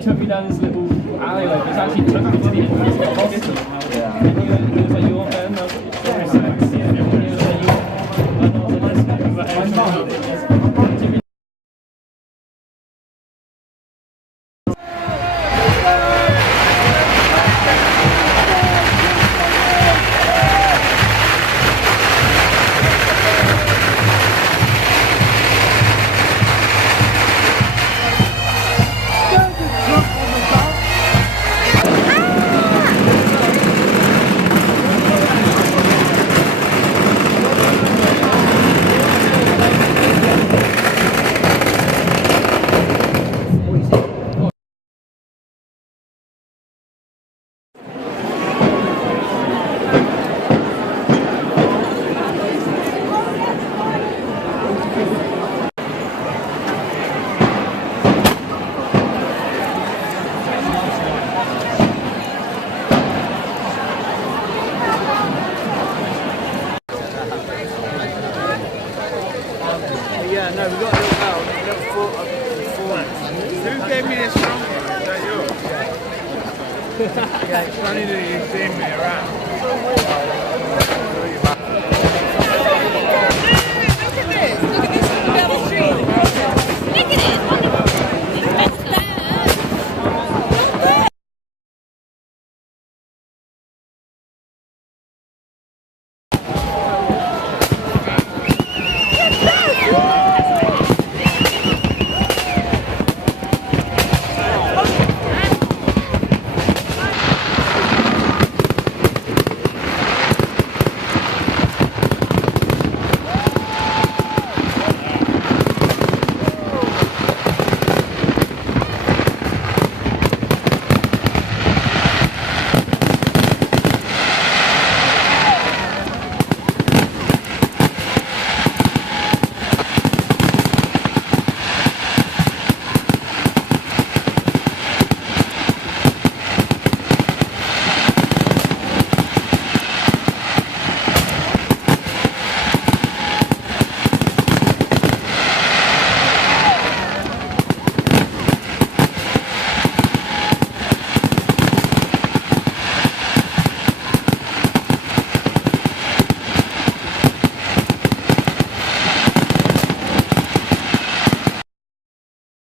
he took me down this little alleyway, but it's actually took me to the end of this hospital. Yeah. And he was like, "You're Ben." I was like, "Sorry, sir." And he was like, "You're." And I was like, "My mum." Took me. Yeah, no, we got a little Who gave me this song? Is that yours? Yeah, it's funny that you've seen me around.